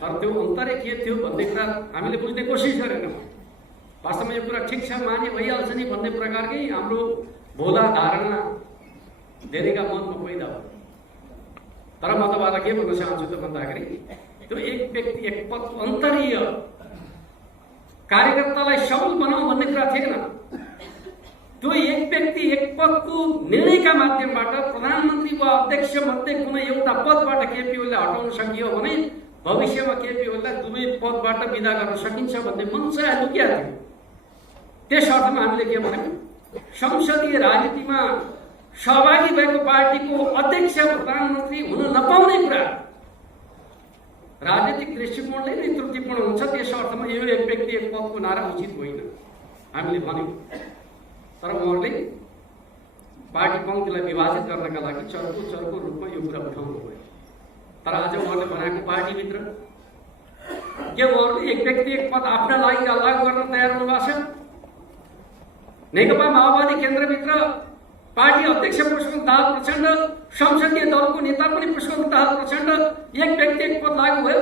तर त्यो अन्तर्य के थियो भन्ने कुरा हामीले बुझ्ने कोसिस गरेनौँ। वास्तवमा यो कुरा ठिक छ माने भइहाल्छ नि भन्ने प्रकारकै हाम्रो भोला धारणा धेरैका मनमा पैदा भयो। तर म तपाईँलाई के भन्न चाहन्छु त भन्दाखेरि त्यो एक व्यक्ति एक पद अन्तरीय कार्यकर्तालाई सबल बनाऊ भन्ने कुरा थिएन। त्यो एक व्यक्ति एक पदको निर्णयका माध्यमबाट प्रधानमन्त्री वा अध्यक्ष मध्ये कुनै एउटा पदबाट केपी ओलीलाई हटाउन सकियो भने भविष्यमा केपी ओलीलाई दुवै पदबाट विदा गर्न सकिन्छ भन्ने मनसाय लुकिया थियो। त्यस अर्थमा हामीले के भन्यौँ, संसदीय राजनीतिमा सहभागी भएको पार्टीको अध्यक्ष प्रधानमन्त्री हुन नपाउने कुरा राजनीतिक दृष्टिकोणले नै त्रुटिपूर्ण हुन्छ। त्यस अर्थमा यो एक व्यक्ति एक पदको नारा उचित होइन हामीले भन्यौँ। तर उहाँहरूले पार्टी पङ्क्तिलाई विभाजित गर्नका लागि चर्को रूपमा यो कुरा उठाउनु भयो। तर आज उहाँहरूले बनाएको पार्टीभित्र के उहाँहरूले एक व्यक्ति एक पद आफ्ना लागि लागू गर्न तयार हुनुभएको छ? नेकपा माओवादी केन्द्रभित्र पार्टी अध्यक्ष पुष्पकमल दाहाल प्रचण्ड, संसदीय दलको नेता पनि पुष्पकमल दाहाल प्रचण्ड, एक व्यक्ति एक पद लागू भयो।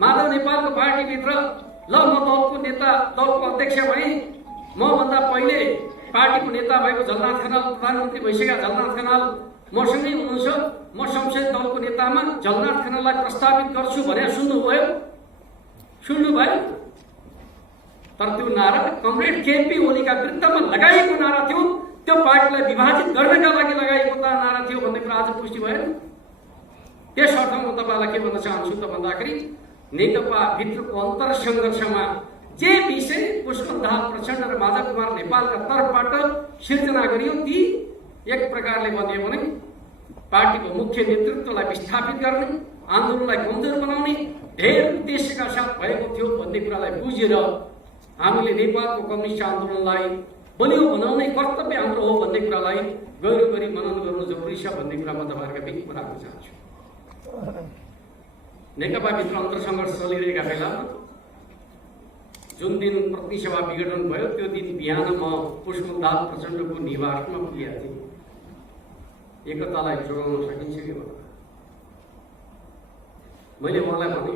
माधव नेपालको पार्टीभित्र ल म दलको नेता दलको अध्यक्ष भएँ, मभन्दा पहिले पार्टीको नेता भएको झलनाथ खनाल प्रधानमन्त्री भइसकेका झलनाथ खनाल मसँगै हुनुहुन्छ, म संसदीय दलको नेतामा झलनाथ खनाललाई प्रस्तावित गर्छु भनेर सुन्नुभयो। तर त्यो नारा कमरेड केपी ओलीका विरुद्धमा लगाइएको नारा थियो, त्यो पार्टीलाई विभाजित गर्नका लागि लगाइएको नारा थियो भन्ने कुरा आज पुष्टि भयो। त्यस अर्थमा म तपाईँलाई के भन्न चाहन्छु त भन्दाखेरि नेकपा भित्रको अन्तर सङ्घर्षमा जे विषय पुष्पकमल दाहाल प्रचण्ड र माधव कुमार नेपालका तर्फबाट सिर्जना गरियो ती एक प्रकारले भनियो भने पार्टीको मुख्य नेतृत्वलाई विस्थापित गर्ने, आन्दोलनलाई कमजोर बनाउने धेर उद्देश्यका साथ भएको थियो भन्ने कुरालाई बुझेर हामीले नेपालको कम्युनिस्ट आन्दोलनलाई बलियो बनाउने कर्तव्य हाम्रो हो भन्ने कुरालाई गहिरो गरी मनन गर्नु जरुरी छ भन्ने कुरा म तपाईँहरूका बिचमा राख्न चाहन्छु। नेकपाभित्र अन्तर सङ्घर्ष चलिरहेका बेलामा जुन दिन प्रतिनिधि सभा विघटन भयो त्यो दिन बिहान म पुष्पकमल दाहाल प्रचण्डको निवासमा पुगेका थिएँ। एकतालाई जोगाउन सकिन्छ कि मैले उहाँलाई भने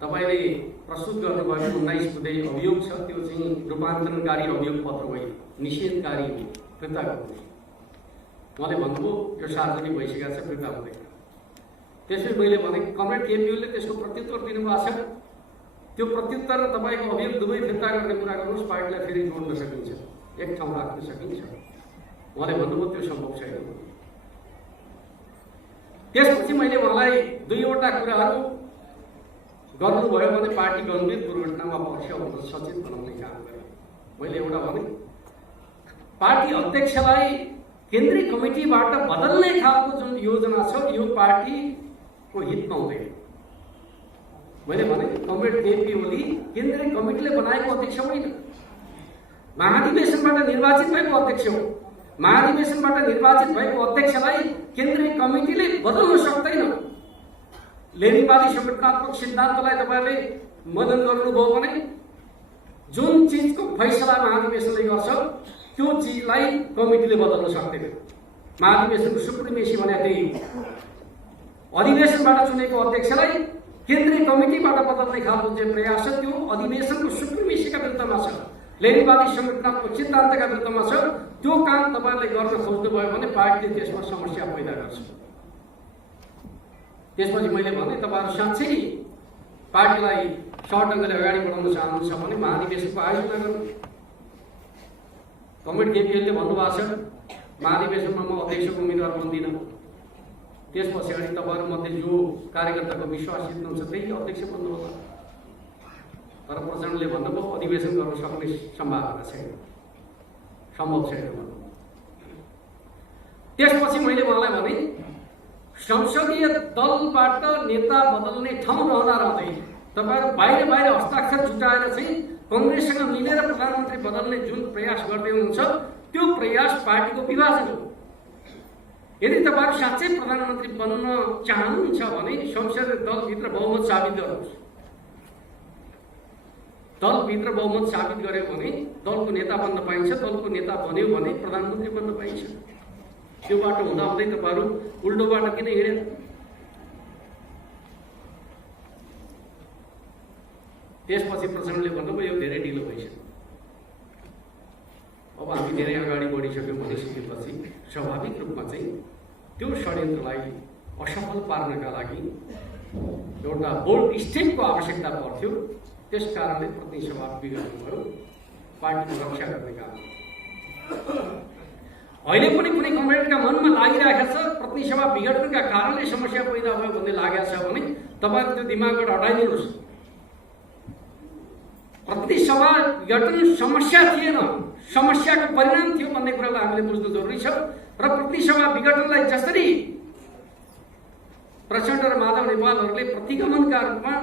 तपाईँले प्रस्तुत गर्नुभएको 19 बुँदे अभियोग छ, त्यो चाहिँ रूपान्तरणकारी अभियोग पत्र होइन, निषेधकारी फिर्ता गर्नु। उहाँले भन्नुभयो यो सार्वजनिक भइसकेको छ, फिर्ता हुँदैन। त्यसपछि मैले भने कमरेड केपी ओलीले त्यसको प्रत्युत्तर दिनुभएको छ, त्यो प्रत्युत्तर र तपाईँको अभियोग दुवै फिर्ता गर्ने कुरा गर्नुहोस्, पार्टीलाई फेरि जोड्न सकिन्छ, एक ठाउँ राख्न सकिन्छ। उहाँले भन्नुभयो त्यो सम्भव छैन। त्यसपछि मैले उहाँलाई दुईवटा कुराहरू गर्नुभयो भने पार्टी गम्भीर दुर्घटनामा पर्छ भनेर सचेत बनाउने काम गरेँ। मैले एउटा भने पार्टी अध्यक्षलाई केन्द्रीय कमिटीबाट बदल्ने खालको जुन योजना छ यो पार्टीको हितमा हुँदैन। मैले भने कमरेड केपी ओली केन्द्रीय कमिटीले बनाएको अध्यक्ष होइन, महाधिवेशनबाट निर्वाचित भएको अध्यक्ष हो। महाधिवेशनबाट निर्वाचित भएको अध्यक्षलाई केन्द्रीय कमिटीले बदल्न सक्दैन। लेनिनवादी संगठनात्मक सिद्धान्तलाई तपाईँले मदन गर्नुभयो भने जुन चिजको फैसला महाधिवेशनले गर्छ त्यो चिजलाई कमिटीले बदल्न सक्दैन। महाधिवेशनको सुप्रिमेसी भने त्यही हो। अधिवेशनबाट चुनेको अध्यक्षलाई केन्द्रीय कमिटीबाट बदल्ने खालको जे प्रयास छ त्यो अधिवेशनको सुप्रिमेसीका विरुद्धमा छ, लेनिनवादी संगठनात्मक सिद्धान्तका विरुद्धमा छ। त्यो काम तपाईँले गर्न खोज्नुभयो भने पार्टीले त्यसमा समस्या पैदा गर्छ। त्यसपछि मैले भने तपाईँहरू साँच्चै पार्टीलाई सहज ढङ्गले अगाडि बढाउन चाहनुहुन्छ भने महाधिवेशनको आयोजना गर्नु। कमरेड केपी ओलीले भन्नुभएको छ महाधिवेशनमा म अध्यक्षको उम्मेदवार बन्दिनँ, त्यस पछाडि तपाईँहरूमध्ये जो कार्यकर्ताको विश्वास जित्नुहुन्छ त्यही अध्यक्ष बन्नु होला। तर प्रचण्डले भन्नुभयो अधिवेशन गर्न सक्ने सम्भावना छैन, सम्भव छैन। त्यसपछि मैले उहाँलाई भने संसदीय दलबाट नेता बदल्ने ठाउँ रहँदै तपाईँहरू बाहिर हस्ताक्षर जुटाएर चाहिँ कङ्ग्रेससँग मिलेर प्रधानमन्त्री बदल्ने जुन प्रयास गर्दै हुनुहुन्छ त्यो प्रयास पार्टीको विभाजन हो। यदि तपाईँहरू साँच्चै प्रधानमन्त्री बन्न चाहनुहुन्छ भने संसदीय दलभित्र बहुमत साबित गर्नुहोस्। दलभित्र बहुमत साबित गर्यो भने दलको नेता बन्न पाइन्छ, दलको नेता बन्यो भने प्रधानमन्त्री बन्न पाइन्छ। त्यो बाटो हुँदा हुँदै तपाईँहरू उल्टो बाटो किन हिँड्यो? त्यसपछि प्रचण्डले भन्नुभयो यो धेरै ढिलो भइसक्यो, अब हामी धेरै अगाडि बढिसक्यौँ भनिसकेपछि स्वाभाविक रूपमा चाहिँ त्यो षड्यन्त्रलाई असफल पार्नका लागि एउटा बोल्ड स्टेपको आवश्यकता पर्थ्यो। त्यस कारणले प्रतिनिधि सभा विघटन भयो, पार्टीको रक्षा गर्ने काम। अहिले पनि कुनै कमरेडका मनमा लागिरहेको छ प्रतिनिधि सभा विघटनका कारणले समस्या पैदा भयो भन्ने लागेको छ भने तपाईँ त्यो दिमागबाट हटाइदिनुहोस्। प्रतिनिधि सभा विघटन समस्या थिएन, समस्याको परिणाम थियो भन्ने कुरालाई हामीले बुझ्नु जरुरी छ। र प्रतिनिधि सभा विघटनलाई जसरी प्रचण्ड र माधव नेपालहरूले प्रतिगमनका रूपमा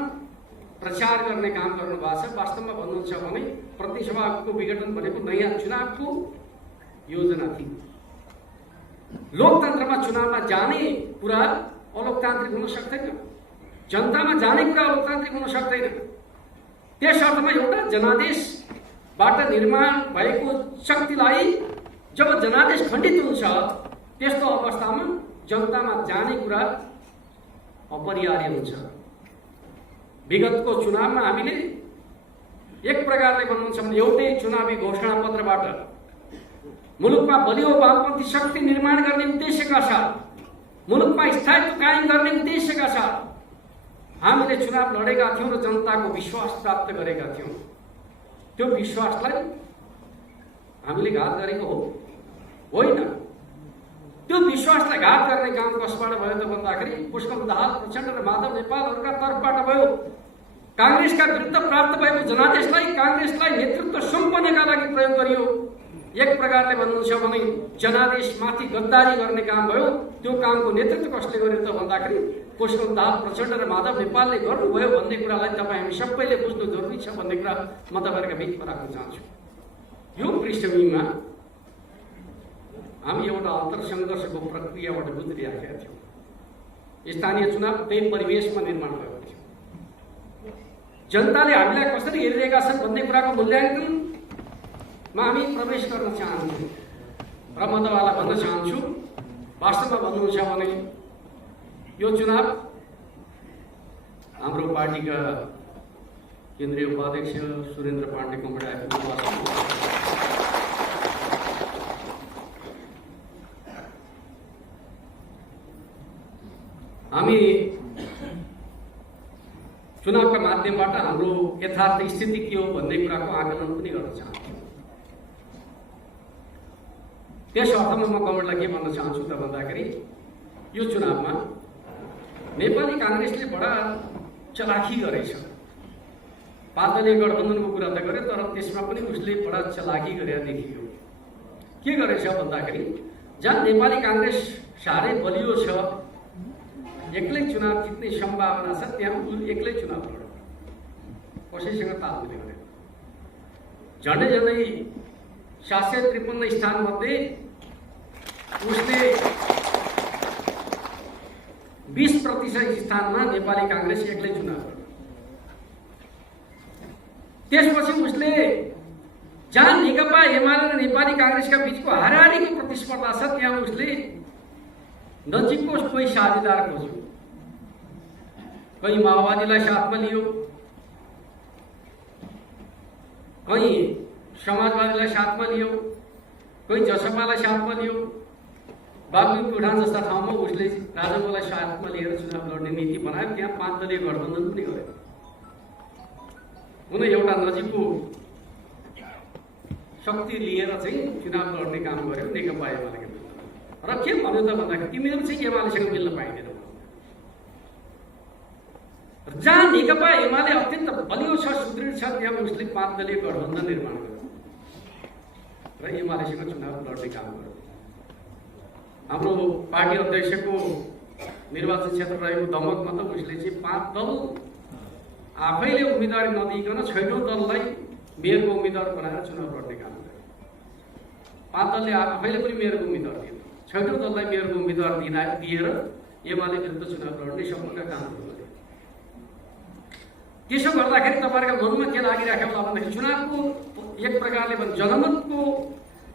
प्रचार गर्ने काम गर्नु भएको छ, वास्तवमा भन्नुहुन्छ भने प्रतिनिधि सभाको विघटन भनेको नयाँ चुनावको योजना थियो। लोकतन्त्रमा चुनावमा जाने कुरा अलोकतान्त्रिक हुन सक्दैन, जनतामा जाने कुरा लोकतान्त्रिक हुन सक्दैन। त्यस अर्थमा एउटा जनादेशबाट निर्माण भएको शक्तिलाई जब जनादेश खण्डित हुन्छ त्यस्तो अवस्थामा जनतामा जाने कुरा अपरिहार्य हुन्छ। विगतको चुनावमा हामीले एक प्रकारले भन्नुहुन्छ भने एउटै चुनावी घोषणा पत्रबाट मुलुकमा बलियो वामपन्थी शक्ति निर्माण गर्ने उद्देश्यका साथ, मुलुकमा स्थायित्व कायम गर्ने उद्देश्यका साथ हामीले चुनाव लडेका थियौँ र जनताको विश्वास प्राप्त गरेका थियौँ। त्यो विश्वासलाई हामीले घात गरेको होइन। त्यो विश्वासलाई घात गर्ने काम कसबाट भयो त भन्दाखेरि पुष्पकमल दाहाल, प्रचण्ड र माधव नेपालहरूका तर्फबाट भयो। कांग्रेसका विरुद्ध प्राप्त भएको जनादेशलाई कांग्रेसलाई नेतृत्व सुम्पनेका लागि प्रयोग गरियो। एक प्रकारले भन्नुहुन्छ भने जनादेशमाथि गद्दारी गर्ने काम भयो। त्यो कामको नेतृत्व कसले गर्यो त भन्दाखेरि पुष्पकमल दाहाल, प्रचण्ड र माधव नेपालले गर्नुभयो भन्ने कुरालाई तपाईँ हामी सबैले बुझ्नु जरुरी छ भन्ने कुरा म तपाईँहरूका बिचमा राख्न चाहन्छु। यो पृष्ठभूमिमा हामी एउटा अन्तरसङ्घर्षको प्रक्रियाबाट गुज्रिरहेका थियौँ। स्थानीय चुनाव त्यही परिवेशमा निर्माण भएको थियो। जनताले हामीलाई कसरी हेरिरहेका छन् भन्ने कुराको मूल्याङ्कनमा हामी प्रवेश गर्न चाहन्छौँ र म तपाईँलाई भन्न चाहन्छु, वास्तवमा भन्नुहुन्छ भने यो चुनाव हाम्रो पार्टीका केन्द्रीय उपाध्यक्ष सुरेन्द्र पाण्डे कमरेड आइपुग्नु। हामी चुनावका माध्यमबाट हाम्रो यथार्थ स्थिति के हो भन्ने कुराको आकलन पनि गर्न चाहन्छु। त्यस अर्थमा म कमरेडलाई के भन्न चाहन्छु त भन्दाखेरि यो चुनावमा नेपाली कांग्रेसले बडा चलाखी गरेछ। पार्टीले गठबन्धनको कुरा त गर्यो, तर त्यसमा पनि उसले बडा चलाखी गरेर देखियो। के गरेछ भन्दाखेरि जहाँ नेपाली कांग्रेस साह्रै बलियो छ, एक्लै चुनाव जित्ने सम्भावना छ, त्यहाँ एक्लै चुनाव लड्यो, कसैसँग तालमेल गरेन। झन्डै झन्डै 753 स्थान मध्ये उसले 20% स्थानमा नेपाली कांग्रेस एक्लै चुनाव लड्यो। त्यसपछि उसले जहाँ नेकपा एमाले र नेपाली कांग्रेसका बीचको हाराहारीको प्रतिस्पर्धा छ त्यहाँ उसले नजिकको कोही साझेदार खोज्यो। कहीं माओवादीलाई साथमा लियो, कहीं समाजवादीलाई साथमा लियो, कहीं जसपालाई साथमा लियो। बागलुङ प्युठान जस्ता ठाउँमा उसले राजनपालाई साथमा लिएर चुनाव लड्ने नीति बनायो। त्यहाँ 5 दलीय गठबन्धन पनि गर्यो। कुनै एउटा नजिकको शक्ति लिएर चाहिँ चुनाव लड्ने काम गर्यो नेकपा एमालेको विरुद्ध। र के भन्यो त भन्दाखेरि तिमीहरू चाहिँ एमालेसँग मिल्न पाइँदैन। जहाँ नेकपा एमाले अत्यन्त बलियो छ, सुदृढ छ, त्यहाँ उसले 5 दलीय गठबन्धन निर्माण गर्यो र एमालेसँग चुनाव लड्ने काम गर्यो। हाम्रो पार्टी अध्यक्षको निर्वाचन क्षेत्र रहेको दमकमा त उसले चाहिँ 5 दल आफैले उम्मेदवारी नदिइकन 6औं दललाई मेयरको उम्मेदवार बनाएर चुनाव लड्ने काम गर्यो। 5 दलले आफैले पनि मेयरको उम्मेदवार दिए, 6औं दललाई मेयरको उम्मेदवार दिएर एमाले विरुद्ध चुनाव लड्ने सम्पूर्ण काम गर्यो। त्यसो गर्दाखेरि तपाईहरुको मनमा के लागिराख्यो होला भन्दाखेरि चुनावको एक प्रकारले जनमतको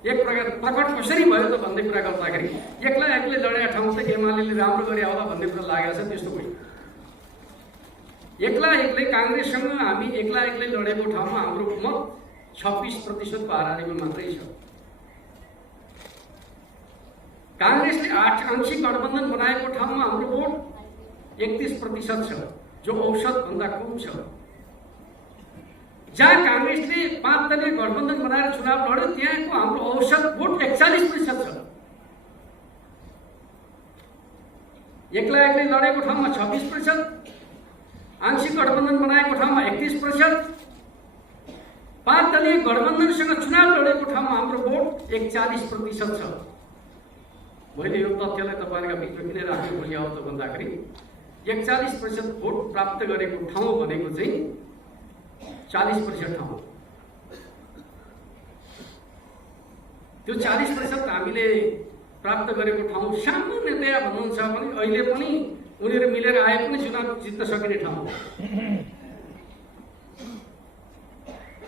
एक प्रकार प्रकट कसरी भयो त भन्ने कुरा गर्दाखेरि एक्लै लडेका ठाउँ त एमालेले राम्रो गरे होला भन्ने कुरा लागेको छ। त्यस्तो होइन। एक्लै कांग्रेससँग हामी एक्लै लडेको ठाउँमा हाम्रो मत 26% को हाराहारीमा मात्रै छ। कांग्रेसले 8 आंशिक गठबन्धन बनाएको ठाउँमा हाम्रो भोट 31% छ, जो औसत भन्दा कम छ। जहाँ कांग्रेसले 5 दलीय गठबन्धन बनाएर चुनाव लड्यो त्यहाँको हाम्रो औसत भोट 41% छ। एक्लै लडेको ठाउँमा 26%, आंशिक गठबन्धन बनाएको ठाउँमा 31%, 5 दलीय गठबन्धनसँग चुनाव लडेको ठाउँमा हाम्रो भोट 41% छ। मैले यो तथ्यलाई तपाईहरुका भित्र किन राख्नु पर्यो त भन्दाखेरि 41% भोट प्राप्त गरेको ठाउँ भनेको चाहिँ 40% ठाउँ। त्यो 40% हामीले प्राप्त गरेको ठाउँ सामान्यतया भन्नुहुन्छ भने अहिले पनि उनीहरु मिलेर आए पनि चुनाव जित्न सकिने ठाउँ।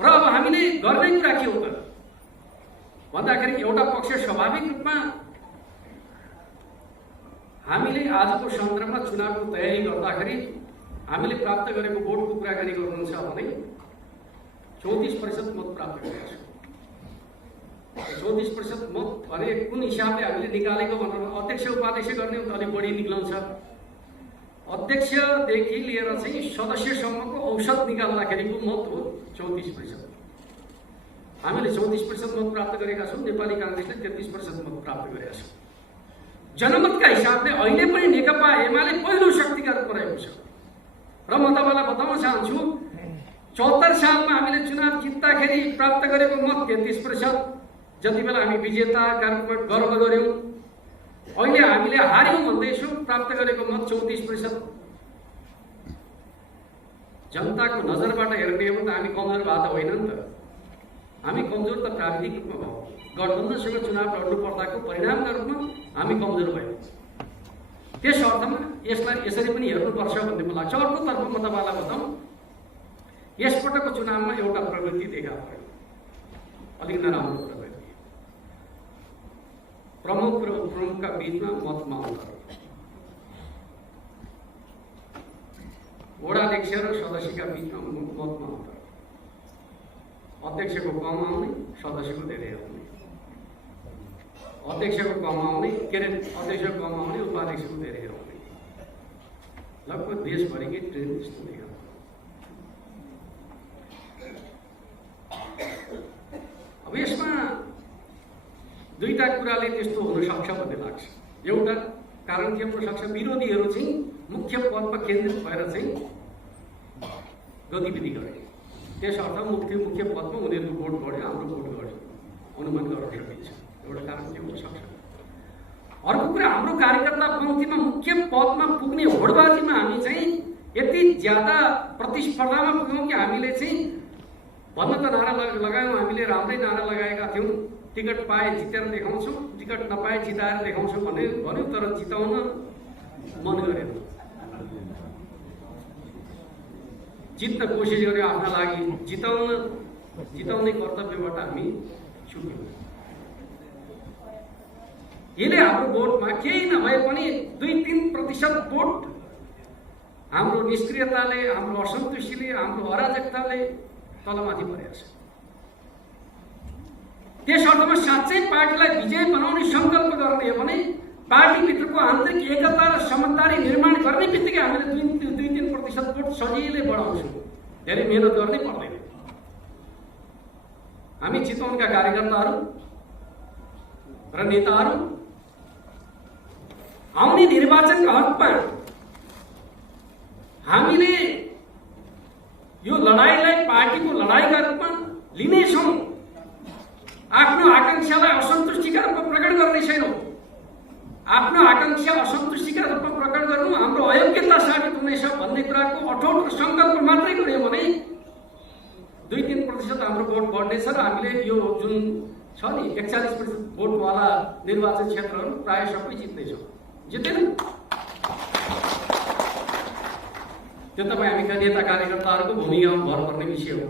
र अब हामीले गर्ने कुरा के हो त भन्दाखेरि एउटा पक्ष स्वाभाविक रूपमा हामीले आजको सन्दर्भमा चुनावको तयारी गर्दाखेरि हामीले प्राप्त गरेको भोटको कुराकानी गर्नुहुन्छ भने 34% मत प्राप्त गरेका छौं। 34% मत भने कुन हिसाबले हामीले निकालेको भनेर अध्यक्ष उपाध्यक्ष गर्ने हो त अलि बढी निक्लन्छ। अध्यक्षदेखि लिएर चाहिँ सदस्यसम्मको औसत निकाल्दाखेरिको मत हो 34%। हामीले 34% मत प्राप्त गरेका छौं। नेपाली कांग्रेसले 33% मत प्राप्त गरेका छ। जनमतका हिसाबले अहिले पनि नेकपा एमाले पहिलो शक्तिका रूपमा रहेको छ। र म तपाईलाई बताउन चाहन्छु 74 सालमा हामीले चुनाव जित्दाखेरि प्राप्त गरेको मत 33%, जति बेला हामी विजेताका रूपमा गर्व गर्यौं। अहिले हामीले हार्यौं भन्दैछौं, प्राप्त गरेको मत 34%। जनताको नजरबाट हेर्ने हो त हामी कमजोर भए त होइन नि त। हामी कमजोर त प्राविधिक रूपमा भयौं। गठबन्धनसँग चुनाव लड्नु पर्दाको परिणामका रूपमा हामी कमजोर भयौं। त्यस अर्थमा यसलाई यसरी पनि हेर्नुपर्छ भन्ने मलाई लाग्छ। अर्कोतर्फ म तपाईलाई बताउँ, यसपटकको चुनावमा एउटा प्रवृत्ति देखा पर्यो, अलिक नराम्रो प्रवृत्ति। प्रमुख र उपप्रमुखका बीचमा मतमा अन्तर, वडाध्यक्ष र सदस्यका बीचमा मतमा अन्तर, अध्यक्षको कम आउने, सदस्यको धेरै आउने, अध्यक्षको कम आउने अध्यक्षको कम आउने, उपाध्यक्षको धेरै आउने, लगभग देशभरिकै ट्रेन्ड यस्तो देखा। अब यसमा दुईटा कुराले त्यस्तो हुन सक्छ भन्ने लाग्छ। एउटा कारण के हुन सक्छ, विरोधीहरू चाहिँ मुख्य पदमा केन्द्रित भएर चाहिँ गतिविधि गरे। त्यस अर्थमा मुख्य पदमा उनीहरूको भोट बढ्यो, हाम्रो भोट बढ्यो, अनुमान गर्न सकिन्छ। एउटा कारण के हुन सक्छ। अर्को कुरा, हाम्रो कार्यकर्ता पङ्क्तिमा मुख्य पदमा पुग्ने होडबाजीमा हामी चाहिँ यति ज्यादा प्रतिस्पर्धामा पुग्यौं कि हामीले चाहिँ भन्न त नारा लगायौं, हामीले राम्रै नारा लगाएका थियौं, टिकट पाए जितेर देखाउँछौं, टिकट नपाए जिताएर देखाउँछौं भन्यो, तर जिताउन मन गरेन। जित्न कोसिस गर्यो आफ्ना लागि, जिताउने कर्तव्यबाट हामी चुक्यौं। यसले हाम्रो भोटमा केही नभए पनि 2-3% भोट हाम्रो निष्क्रियताले, हाम्रो असन्तुष्टिले, हाम्रो अराजकताले तलमाथि परेको छ। त्यस अर्थमा साँच्चै पार्टीलाई विजय बनाउने संकल्प गर्ने हो भने पार्टीभित्रको आन्तरिक एकता र समझदारी निर्माण गर्ने बित्तिकै हामीले 2-3% भोट सजिलै बढाउँछौँ। धेरै मेहनत गर्नै पर्दैन। हामी चितवनका कार्यकर्ताहरू र नेताहरू आउने निर्वाचनका हकमा हामीले यो लडाईलाई पार्टीको लडाईका रूपमा लिनेछौँ। आफ्नो आकांक्षालाई असन्तुष्टिका रूपमा प्रकट गर्ने छैनौँ। आफ्नो आकांक्षा असन्तुष्टिका रूपमा प्रकट गर्नु हाम्रो अयोग्यता साबित हुनेछ भन्ने कुराको अठोट संकल्प मात्रै गर्यो भने 2-3% हाम्रो भोट बढ्नेछ र हामीले यो जुन छ नि 41% भोटवाला निर्वाचन क्षेत्रहरू प्राय सबै जित्दैछौँ। जित्दैन त्यो तपाईँ हामीका नेता कार्यकर्ताहरूको भूमिकामा भर पर्ने विषय हो।